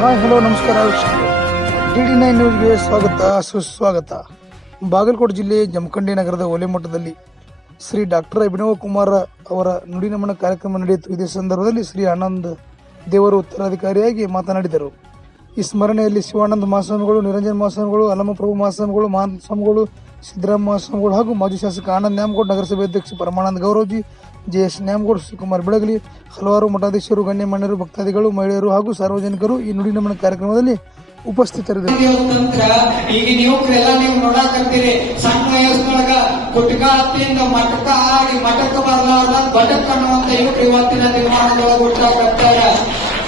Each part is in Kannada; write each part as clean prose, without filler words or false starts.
ಹಾಯ್ ಹಲೋ ನಮಸ್ಕಾರ ವೀಕ್ಷಕರೇ, DD9 ನ್ಯೂಸ್ಗೆ ಸ್ವಾಗತ ಸುಸ್ವಾಗತ. ಬಾಗಲಕೋಟೆ ಜಿಲ್ಲೆ ಜಮಖಂಡಿ ನಗರದ ಒಲೆಮಠದಲ್ಲಿ ಶ್ರೀ ಡಾಕ್ಟರ್ ಅಭಿನವ ಕುಮಾರ್ ಅವರ ನುಡಿನಮನ ಕಾರ್ಯಕ್ರಮ ನಡೆಯಿತು. ಇದೇ ಸಂದರ್ಭದಲ್ಲಿ ಶ್ರೀ ಆನಂದ್ ದೇವರು ಉತ್ತರಾಧಿಕಾರಿಯಾಗಿ ಮಾತನಾಡಿದರು. ಈ ಸ್ಮರಣೆಯಲ್ಲಿ ಶಿವಾನಂದ ಮಹಾಸ್ವಾಮಿಗಳು, ನಿರಂಜನ ಮಹಾಸ್ವಾಮಿಗಳು, ಅಲಮಪ್ರಭು ಮಹಾಸ್ವಾಮಿಗಳು, ಮಹಾಸ್ವಾಮಿಗಳು, ಸಿದ್ದರಾಮ ಮಹಾಸ್ವಾಮಿಗಳು ಹಾಗೂ ಮಾಜಿ ಶಾಸಕ ಆನಂದ್ ನ್ಯಾಮಗೌಡ, ನಗರಸಭೆ ಅಧ್ಯಕ್ಷ ಪರಮಾನಂದ ಗೌರವಜಿ, JS ನ್ಯಾಮಗೌಡ, ಶಿವಕುಮಾರ್ ಬೆಳಗಲಿ, ಹಲವಾರು ಮಠಾಧೀಶರು, ಗಣ್ಯಮಾನ್ಯರು, ಭಕ್ತಾದಿಗಳು, ಮಹಿಳೆಯರು ಹಾಗೂ ಸಾರ್ವಜನಿಕರು ಈ ನುಡಿನಮನ ಕಾರ್ಯಕ್ರಮದಲ್ಲಿ ಉಪಸ್ಥಿತರಿದ್ದರು. ಈಗಿನ ಯುವಕರೆಲ್ಲ ನೀವು ನೋಡಾಕತ್ತೀರಿ, ಸಣ್ಣ ವಯಸ್ಸಿನೊಳಗ ಕುಟಕ ಹತ್ತಿಯಿಂದ ಮಠಕ್ಕ ಆಗಿ ಮಠಕ್ಕ ಬರಲಾರ್ದ ಬಟಕ್ ಅನ್ನುವಂತ ಯುವಕರು ಇವತ್ತಿನ ನಿರ್ಮಾಣದೊಳಗ ಹುಟ್ಟಾಕತ್ತಾರ.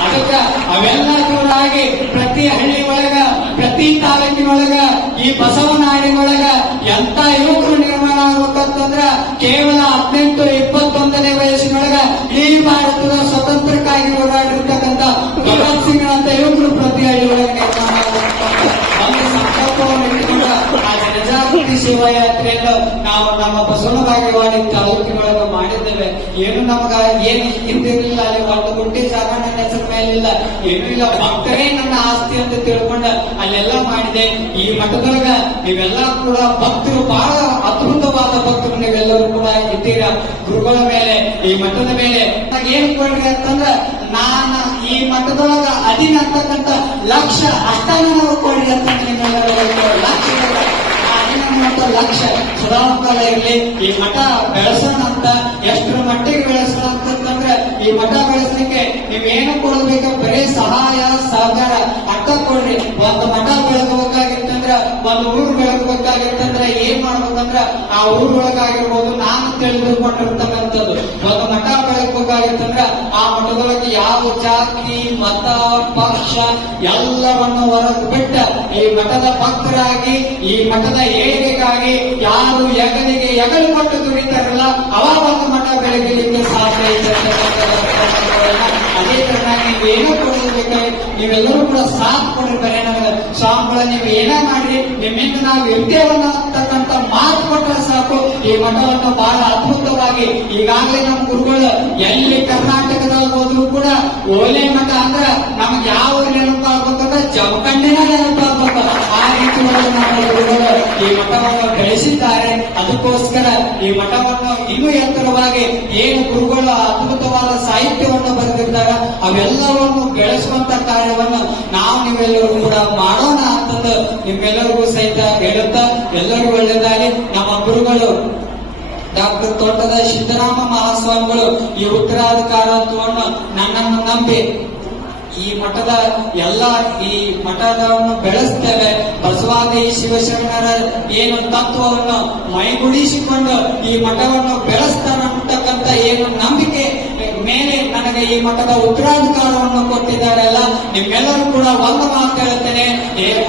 ಅದಕ್ಕ ಅವೆಲ್ಲ ದೂರಾಗಿ ಪ್ರತಿ ಹಳ್ಳಿ ಒಳಗ, ಪ್ರತಿ ತಾಲೂಕಿನೊಳಗ, ಈ ಬಸವನಾಡಿನೊಳಗ ಎಂತ ಯುವಕರು ನಿರ್ಮಾಣ ಆಗ್ಬೇಕಂತಂದ್ರ ಕೇವಲ 18-21ನೇ ವಯಸ್ಸಿನೊಳಗ ಈ ಭಾರತದ ಸ್ವತಂತ್ರಕ್ಕಾಗಿ ಹೋರಾಡಿರ್ತಕ್ಕಂಥ ಭಗತ್ ಸಿಂಗ್ ಅಂತ ಯುವಕರು ಪ್ರತಿ ಹಳ್ಳಿ ಒಳಗೆ ನಿರ್ಮಾಣ ಆಗ್ಬೇಕಂತ ಒಂದು ಸಂಕಲ್ಪವನ್ನು ಇಟ್ಟುಕೊಂಡ ಆ ಜನಜಾಗೃತಿ ಸೇವಾ ಯಾತ್ರೆಯನ್ನು ನಾವು ನಮ್ಮ ಬಸವನ ಬಾಗೇವಾಡಿ ತಾಲೂಕಿನೊಳಗ ಮಾಡಿದ್ದೇವೆ. ಏನು ನಮಗ ಏನು ಹಿಂದಿರಲಿಲ್ಲ, ಅಲ್ಲಿ ಒಂದು ಗುಂಡಿ ಜಾಗ ನನ್ನ ಹೆಸರು ಮೇಲಿಲ್ಲ, ಏನೂ ಇಲ್ಲ, ಭಕ್ತರೇ ನನ್ನ ಆಸ್ತಿ ಅಂತ ತಿಳ್ಕೊಂಡ ಅಲ್ಲೆಲ್ಲ ಮಾಡಿದೆ. ಈ ಮಠದೊಳಗ ನೀವೆಲ್ಲ ಕೂಡ ಭಕ್ತರು, ಬಹಳ ಅದ್ಭುತವಾದ ಭಕ್ತರು ನೀವೆಲ್ಲರೂ ಕೂಡ ಇದ್ದೀರಾ. ಗುರುಗಳ ಮೇಲೆ, ಈ ಮಠದ ಮೇಲೆ ಏನ್ ಕೊಡ್ರಿ ಅಂತಂದ್ರ ನಾನು ಈ ಮಠದೊಳಗ ಅಧೀನ ಅಂತಕ್ಕಂಥ ಲಕ್ಷ ಅಷ್ಟಾನ ನಾವು ಕೊಡ್ರಿ ಅಂತ ನಿಮ್ಮೆಲ್ಲರೂ ಲಕ್ಷ ಸುಧಾಮಕಾಲ ಇರ್ಲಿ, ಈ ಮಠ ಬೆಳೆಸೋಣ ಅಂತ. ಎಷ್ಟರ ಮಟ್ಟಿಗೆ ಬೆಳೆಸೋಣ ಅಂತಂದ್ರೆ ಈ ಮಠ ಬೆಳೆಸಲಿಕ್ಕೆ ನೀವೇನು ಕೊಡಬೇಕು, ಬರೀ ಸಹಾಯ ಸಹಕಾರ ಅಕ್ಕ ಕೊಡ್ರಿ. ಒಂದು ಮಠ ಬೆಳಗಬೇಕಾಗಿತ್ತಂದ್ರ, ಒಂದು ಊರು ಬೆಳಗಬೇಕಾಗಿತ್ತಂದ್ರ ಏನ್ ಮಾಡ್ಬೇಕಂದ್ರ ಆ ಊರೊಳಗಾಗಿರ್ಬೋದು, ನಾನು ತಿಳಿದುಕೊಂಡಿರ್ತಕ್ಕಂಥದ್ದು ಒಂದು ಮಠ ಬೆಳಗಬೇಕಾಗಿತ್ತಂದ್ರ ಆ ಮಠದೊಳಗೆ ಯಾವ ಜಾತಿ, ಮತ, ಪಕ್ಷ ಎಲ್ಲವನ್ನು ಹೊರಗೆ ಬಿಟ್ಟ ಈ ಮಠದ ಭಕ್ತರಾಗಿ, ಈ ಮಠದ ಏಳಿಗೆಗಾಗಿ ಯಾರು ಯಗನಿಗೆ ಯಗಲು ಕೊಟ್ಟು ದುಡಿತಾರಲ್ಲ ಅವಾಗ ಒಂದು ಮಠ ಬೆಳಗಲಿಕ್ಕೆ ಸಾಧ್ಯ ಇದೆ. ಅದೇ ತರನಾಗಿ ನೀವೇನೋ ಕೊಡಬೇಕು, ನೀವೆಲ್ಲರೂ ಕೂಡ ಸಾಥ್ ಕೊಡ್ರಿ. ಬರೀ ನಮಗೆ ಸ್ವಾಮಿಗಳ ನೀವು ಏನೇ ಮಾಡ್ರಿ, ನಿಮ್ಮಿಂದ ನಾವು ಇರ್ತೇವನ್ನ ಅಂತಕ್ಕಂಥ ಮಾತು ಕೊಟ್ಟರೆ ಸಾಕು. ಈ ಮಠವನ್ನು ಬಹಳ ಅದ್ಭುತವಾಗಿ ಈಗಾಗಲೇ ನಮ್ಮ ಗುರುಗಳು ಎಲ್ಲಿ ಕರ್ನಾಟಕದಾಗ ಹೋದ್ರು ಕೂಡ ಓಲೆ ಮಠ ಅಂದ್ರ ನಮ್ಗೆ ಯಾವ ನೆನಪಾಗ್ಬೇಕಂದ್ರೆ ಜಮಖಂಡಿನ ನೆನಪಾಗ್ಬೇಕು. ಆ ರೀತಿ ನಮ್ಮ ಗುರುಗಳು ಈ ಮಠವನ್ನು ಬೆಳೆಸಿದ್ದಾರೆ. ಅದಕ್ಕೋಸ್ಕರ ಈ ಮಠವನ್ನು ಇನ್ನೂ ಎತ್ತರವಾಗಿ ಏನು ಗುರುಗಳು ಅದ್ಭುತವಾದ ಸಾಹಿತ್ಯವನ್ನು ಬರೆದಿದ್ದಾರೆ ಅವೆಲ್ಲವನ್ನು ಬೆಳೆಸುವಂತ ಕಾರ್ಯವನ್ನು ನಾವು ನೀವೆಲ್ಲರೂ ಕೂಡ ಮಾಡೋಣ ಅಂತಂದು ನಿಮ್ಮೆಲ್ಲರಿಗೂ ಸಹಿತ ಹೇಳುತ್ತಾ, ಎಲ್ಲರಿಗೂ ಒಳ್ಳೆಯದಾಗಿ. ನಮ್ಮ ಗುರುಗಳು ಡಾಕ್ಟರ್ ತೋಟದ ಸಿದ್ದರಾಮ ಮಹಾಸ್ವಾಮಿಗಳು ಈ ಉತ್ತರಾಧಿಕಾರತ್ವವನ್ನು ನನ್ನನ್ನು ನಂಬಿ ಈ ಮಠದ ಎಲ್ಲ ಈ ಮಠವನ್ನು ಬೆಳೆಸ್ತೇವೆ. ಬಸವಾದಿ ಶಿವಶರಣರ ಏನು ತತ್ವವನ್ನು ಮೈಗೂಡಿಸಿಕೊಂಡು ಈ ಮಠವನ್ನು ಬೆಳೆಸ್ತಾರಂತಕ್ಕಂಥ ಏನು ನಂಬಿಕೆ ಮೇಲೆ ನನಗೆ ಈ ಮಠದ ಉತ್ತರಾಧಿಕಾರವನ್ನು ಕೊಟ್ಟಿದ್ದಾರಲ್ಲ, ನಿಮ್ಮೆಲ್ಲರೂ ಕೂಡ ಒಂದು ಮಾತು ಹೇಳುತ್ತೇನೆ.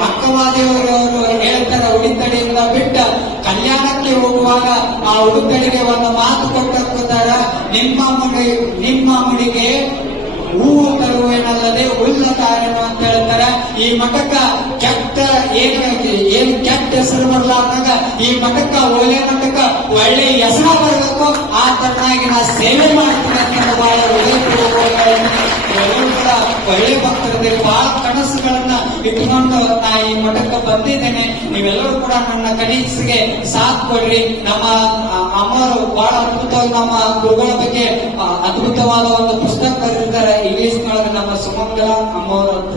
ಅಕ್ಕವಾದಿಯವರು ಹೇಳ್ತಾರೆ, ಉಡಿತಡಿಯಿಂದ ಬಿಟ್ಟ ಕಲ್ಯಾಣಕ್ಕೆ ಹೋಗುವಾಗ ಆ ಉಡುತಡಿಗೆ ಒಂದು ಮಾತು ಕೊಟ್ಟಿರ್ತಾರ, ನಿಮ್ಮ ಮುಡಿಗೆ ಹೂವು ತರುವೇನಲ್ಲದೆ ಹುಲ್ಲ ಕಾರಣ ಅಂತ ಹೇಳ್ತಾರೆ. ಈ ಮಠಕ್ಕ ಕೆಟ್ಟ ಏನು ಕೆಟ್ಟ ಹೆಸರು ಬರಲಾರ್ದಾಗ ಈ ಮಠಕ್ಕ, ಒಳ್ಳೆ ಮಠಕ್ಕ ಒಳ್ಳೆ ಹೆಸರು ಬರಬೇಕು. ಆ ತರನಾಗಿ ನಾ ಸೇವೆ ಮಾಡ್ತೀನಿ ಅಂತ ಬಹಳ ಒಳ್ಳೆ ಭಕ್ತರಿದ್ದೀರಿ, ಬಹಳ ಕನಸುಗಳನ್ನ ಇಟ್ಟುಕೊಂಡು ನಾ ಈ ಮಠಕ್ಕೆ ಬಂದಿದ್ದೇನೆ. ನೀವೆಲ್ಲರೂ ಕೂಡ ನನ್ನ ಕನಸಿಗೆ ಸಾಥ್ ಕೊಡ್ರಿ. ನಮ್ಮ ಅಮ್ಮವರು ಬಹಳ ಅದ್ಭುತವಾಗಿ ನಮ್ಮ ಗುರುಗಳ ಬಗ್ಗೆ ಅದ್ಭುತವಾದ ಒಂದು ಪುಸ್ತಕ ಬರೆದಿದ್ದಾರೆ ಇಂಗ್ಲಿಷ್ನೊಳಗೆ. ನಮ್ಮ ಸುಮಂಗಲ ಅಮ್ಮವರು ಅಂತ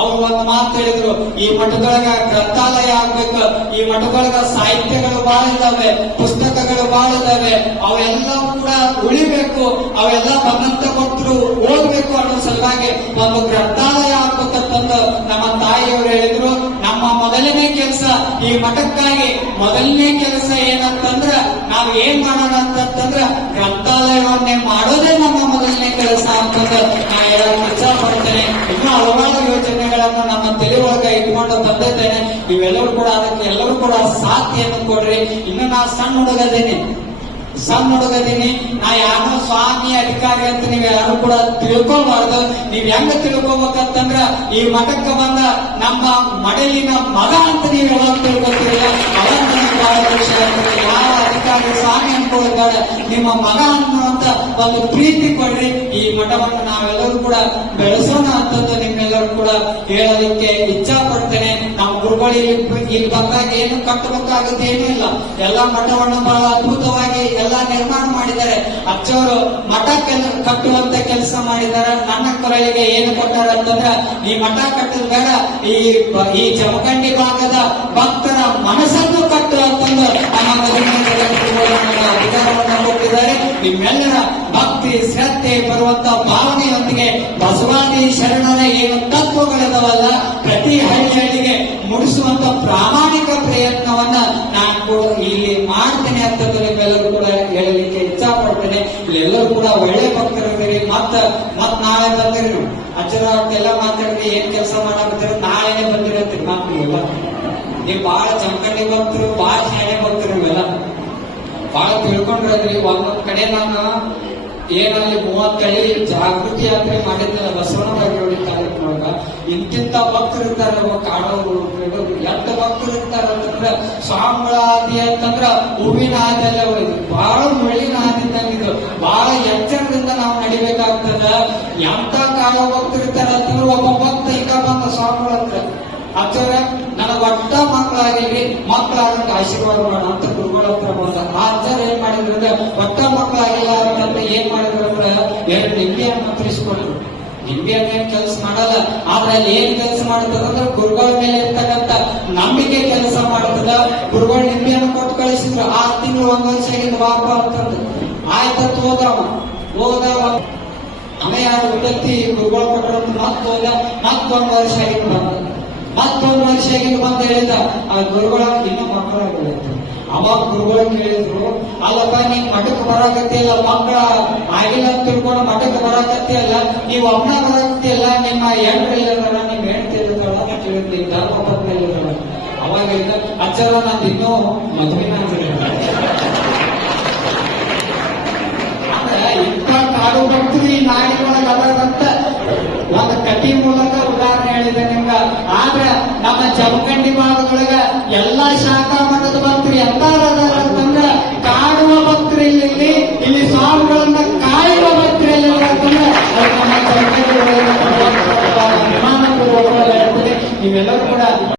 ಅವ್ರು ಒಂದು ಮಾತು ಹೇಳಿದ್ರು, ಈ ಮಠದೊಳಗ ಗ್ರಂಥಾಲಯ ಆಗ್ಬೇಕು, ಈ ಮಠದೊಳಗ ಸಾಹಿತ್ಯಗಳು ಬಹಳ ಇದಾವೆ, ಪುಸ್ತಕಗಳು ಬಹಳ ಇದಾವೆ, ಅವೆಲ್ಲ ಕೂಡ ಉಳಿಬೇಕು, ಅವೆಲ್ಲ ಬಂದಂತ ಭಕ್ತರು ಓದ್ಬೇಕು ಅನ್ನೋ ಸಲುವಾಗಿ ಒಂದು ಗ್ರಂಥಾಲಯ ಆಗ್ಬೇಕಂತಂದು ನಮ್ಮ ತಾಯಿಯವರು ಹೇಳಿದ್ರು. ನಮ್ಮ ಮೊದಲನೇ ಕೆಲಸ ಈ ಮಠಕ್ಕಾಗಿ ಮೊದಲನೇ ಕೆಲಸ ಏನಂತಂದ್ರ ನಾವು ಏನ್ ಮಾಡೋಣ ಅಂತಂದ್ರ ಗ್ರಂಥಾಲಯವನ್ನೇ ಮಾಡೋದೇ ನಮ್ಮ ಮೊದಲನೇ ಕೆಲಸ ಅಂತಂದು ನಾ ಕೆಲಸ ಮಾಡ್ತೇನೆ. ಇನ್ನು ಹಲವಾರು ಯೋಜನೆಗಳನ್ನು ನಮ್ಮ ತಲೆ ಒಳಗ ಇಟ್ಕೊಂಡು ಬಂದಿದ್ದೇನೆ. ನೀವೆಲ್ಲರೂ ಕೂಡ ಅದಕ್ಕೆ ಎಲ್ಲರೂ ಕೂಡ ಸಾಥಿಯನ್ನು ಕೊಡ್ರಿ. ಇನ್ನು ನಾ ಸಣ್ಣ ಹುಡುಗದೀನಿ, ನಾ ಯಾರೋ ಸ್ವಾಮಿ ಅಧಿಕಾರಿ ಅಂತ ನೀವ್ ಯಾರು ಕೂಡ ತಿಳ್ಕೊಬಾರ್ದು. ನೀವ್ ಹೆಂಗ ತಿಳ್ಕೊಬೇಕಂತಂದ್ರ ಈ ಮಠಕ್ಕೆ ಬಂದ ನಮ್ಮ ಮಡಲಿನ ಮಗ ಅಂತ ನೀವ್ ಯಾವಾಗ ತಿಳ್ಕೊತೀರಲ್ಲ ಅವಾಗ ಬಹಳ ಖುಷಿ ಆಗ್ತದೆ. ಯಾವ ಬೇಕಾದ್ರೆ ಸ್ವಾಮಿ ಅನ್ಕೊಳ್ಳೋದು ಬೇಡ, ನಿಮ್ಮ ಮಗ ಅನ್ನುವಂತ ಒಂದು ಪ್ರೀತಿ ಕೊಡ್ರಿ. ಈ ಮಠವನ್ನು ನಾವೆಲ್ಲರೂ ಕೂಡ ಬೆಳೆಸೋಣ ಅಂತಂದು ನಿಮ್ಮೆಲ್ಲರೂ ಕೂಡ ಹೇಳಲಿಕ್ಕೆ ಇಚ್ಛಾ ಪಡ್ತೇನೆ. ನಮ್ಮ ಗುರುಗಳು ಇಲ್ಲಿ ಬಂದಾಗ ಏನು ಕಟ್ಟಬೇಕಾಗುತ್ತೆ ಏನೂ ಇಲ್ಲ. ಎಲ್ಲ ಮಠವನ್ನು ಬಹಳ ಅದ್ಭುತವಾಗಿ ಎಲ್ಲ ನಿರ್ಮಾಣ ಮಾಡಿದ್ದಾರೆ. ಅಚ್ಚವರು ಮಠ ಕಟ್ಟುವಂತ ಕೆಲಸ ಮಾಡಿದ್ದಾರೆ. ನನ್ನ ಕೊರಳಿಗೆ ಏನು ಕೊಟ್ಟಾರ ಅಂತಂದ್ರೆ, ಈ ಮಠ ಕಟ್ಟೋದು ಬೇಡ, ಈ ಜಮಖಂಡಿ ಭಾಗದ ಭಕ್ತರ ಮನಸ್ಸನ್ನು ಕಟ್ಟು ಅಂತಂದು ನಮ್ಮ ಅಧಿಕಾರವನ್ನು ಕೊಟ್ಟಿದ್ದಾರೆ. ನಿಮ್ಮೆಲ್ಲರ ಭಕ್ತಿ ಶ್ರದ್ಧೆ ಬರುವಂತ ಭಾವನೆಯೊಂದಿಗೆ ಬಸವಾದಿ ಶರಣರ ಏನು ತತ್ವಗಳಿದಾವಲ್ಲ ಪ್ರತಿ ಹಳ್ಳಿಗೆ ಮುಡಿಸುವಂತ ಪ್ರಾಮಾಣಿಕ ಪ್ರಯತ್ನವನ್ನ ನಾನು ಇಲ್ಲಿ ಮಾಡ್ತೇನೆ ಅಂತ ನಿಮ್ಮೆಲ್ಲರೂ ಕೂಡ ಹೇಳಲಿಕ್ಕೆ ಇಚ್ಛಾ ಪಡ್ತೇನೆ. ಇಲ್ಲೆಲ್ಲರೂ ಕೂಡ ಒಳ್ಳೆ ಭಕ್ತರಿದ್ದೀರಿ. ಮತ್ ನಾಳೆ ಬಂದಿರಿ ಅಚ್ಚರ ಎಲ್ಲ ಮಾತಾಡಿದ್ರೆ ಏನ್ ಕೆಲಸ ಮಾಡಾಕತ್ತೀರಿ, ನಾಳೆನೆ ಬಂದಿರತ್ತೀರಿ. ಮಕ್ಕಳು ನೀವು ಬಹಳ ಜಮಖಂಡಿ ಭಕ್ತರು, ಬಹಳ ಶಾಣೆ ಭಕ್ತರು, ಇವೆಲ್ಲ ಬಹಳ ತಿಳ್ಕೊಂಡ್ರಿ. ಒಂದೊಂದ್ ಕಡೆ ನಾನು ಏನಲ್ಲಿ 30 ಹಳ್ಳಿ ಜಾಗೃತಿ ಯಾತ್ರೆ ಮಾಡಿದ್ನಲ್ಲ ಬಸವಣ್ಣ ಬಾಗೇವಾಡಿ ತಾಲೂಕಿನೊಳಗ, ಇಂತಿಂತ ಭಕ್ತರು ಇರ್ತಾರೆ. ಕಾಡೋರು ಎಷ್ಟು ಭಕ್ತರು ಇರ್ತಾರ ಅಂತಂದ್ರ ಸ್ವಾಮಿಗಳಾದಿ ಅಂತಂದ್ರ ಹೂವಿನ ಆದೆಲ್ಲ ಇದು ಬಹಳ ಮುಳ್ಳಿನ ಆದಿದ್ದಂಗಿದು. ಬಹಳ ಎಚ್ಚರದಿಂದ ನಾವು ನಡಿಬೇಕಾಗ್ತದ. ಎಂತ ಕಾಡೋ ಭಕ್ತರು ಇರ್ತಾರ ಅಂತಂದ್ರೆ ಒಬ್ಬ ಭಕ್ತ ಈಗ ಬಂದ ಸ್ವಾಮಿಗಳ ಹತ್ರ ಆಚಾರ್ಯ ನನಗೆ ಒಟ್ಟ ಮಕ್ಕಳಾಗಿರ್ಲಿ, ಮಕ್ಕಳಾಗಂತ ಆಶೀರ್ವಾದ ಮಾಡೋಣ ಅಂತ ಗುರುಗಳ ಹತ್ರ ಬಂದ. ಆ ಆಚಾರ್ಯ ಏನ್ ಮಾಡಿದ್ರು ಅಂದ್ರೆ ಒಟ್ಟ ಮಕ್ಕಳಾಗಿಲ್ಲ ಅಂತಂದ್ರೆ ಏನ್ ಮಾಡಿದ್ರು ಅಂದ್ರೆ 2 ನಿಂಬೆಯನ್ನು ತರಿಸ್ಕೊಟ್ರು. ನಿಂಬೆಯನ್ನೇನ್ ಕೆಲಸ ಮಾಡಲ್ಲ, ಆದ್ರೆ ಅಲ್ಲಿ ಏನ್ ಕೆಲಸ ಮಾಡ್ತದ ಅಂದ್ರೆ ಗುರುಗಳ ಮೇಲೆ ಇರ್ತಕ್ಕಂಥ ನಂಬಿಕೆ ಕೆಲಸ ಮಾಡ್ತದ. ಗುರುಗಳು ನಿಂಬೆಯನ್ನು ಕೊಟ್ಟು ಕಳಿಸಿದ್ರು. 6 ತಿಂಗಳು 1 ವರ್ಷ ಆಗಿದ್ದು ವಾಪ ಅಂತಂದು ಆಯ್ತತ್ ಹೋದ ಅವ ಯಾರು ಉನ್ನತಿ ಗುರುಗಳು ಕೊಟ್ಟರು. ಮತ್ತೊಂದು ವರ್ಷ ಆಗಿದ್ದು ಬಂದ. ಮತ್ತೊಂದು ವರ್ಷ ಆಗಿದ್ದು ಬಂದ ಹೇಳಿದ ಆ ಗುರುಗಳ ಇನ್ನೂ ಮಕ್ಕಳಾಗಿಲ್ಲ. ಅವಾಗ ಗುರುಗಳು ಹೇಳಿದ್ರು, ಅಲ್ಲಪ್ಪ ನೀವ್ ಮಠಕ್ಕೆ ಬರಾಕತ್ತಿಯಲ್ಲ, ಮಕ್ಕಳ ಆಗಿಲ್ಲ ಅಂತ ತಿಳ್ಕೊಂಡು ಮಠಕ್ಕೆ ಬರಾಕತ್ತಿಯಲ್ಲ, ನೀವು ಒಮ್ಮೆ ಬರಾಕತ್ತಿಯಲ್ಲ, ನಿಮ್ಮ ಹೆಣ್ರಿಲ್ಲದಾರ, ನಿಮ್ ಹೆಣ್ತಿ ಇಲ್ಲದಾರ ಅಂತ ಹೇಳಿದ್ರಿ, ಧರ್ಮ ಪತ್ನಿ ಇಲ್ಲದಾರ. ಅವಾಗ ಹೇಳಿದ ಅಚ್ಚರ ನಂದು ಇನ್ನೂ ಮದುವೆನ ಅಂದ್ರೆ ಇಂಥ ಕಾಡು ಭಕ್ತರು ಈ ನಾಡಿನೊಳಗೆ ಅದರಂತ ಒಂದು ಕಟಿ ಮೂಲಕ ಉದಾಹರಣೆ ಹೇಳಿದೆ ನಿಮ್ಗ. ಆದ್ರ ನಮ್ಮ ಜಮಖಂಡಿ ಭಾಗದೊಳಗ ಎಲ್ಲಾ ಶಾಖಾ ಮಠದ ಭಕ್ತರು ಎಂತಾರ ಅಂತಂದ್ರ